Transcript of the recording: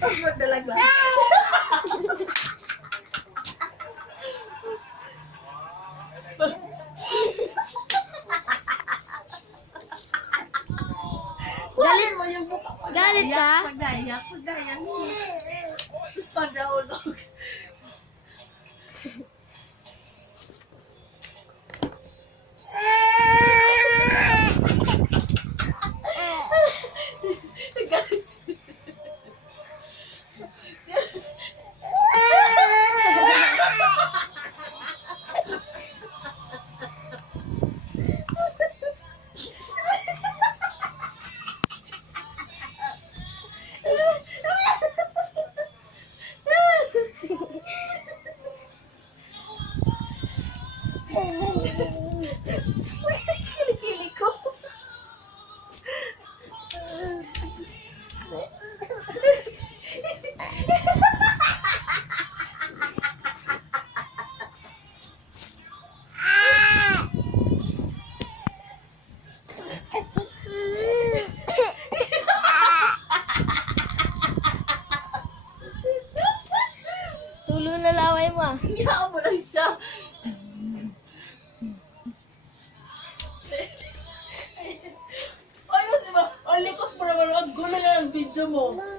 Tapos magdalag lang. Galit, mo yung mukha. galit ka? Pagdayak siya. Tapos pagdaulog. Galit siya. Kilikili ko. Tulo na laway mo. Hiyaan mo lang siya. Ayos, diba? Ang likot mo naman. Ang gulo na ng video mo.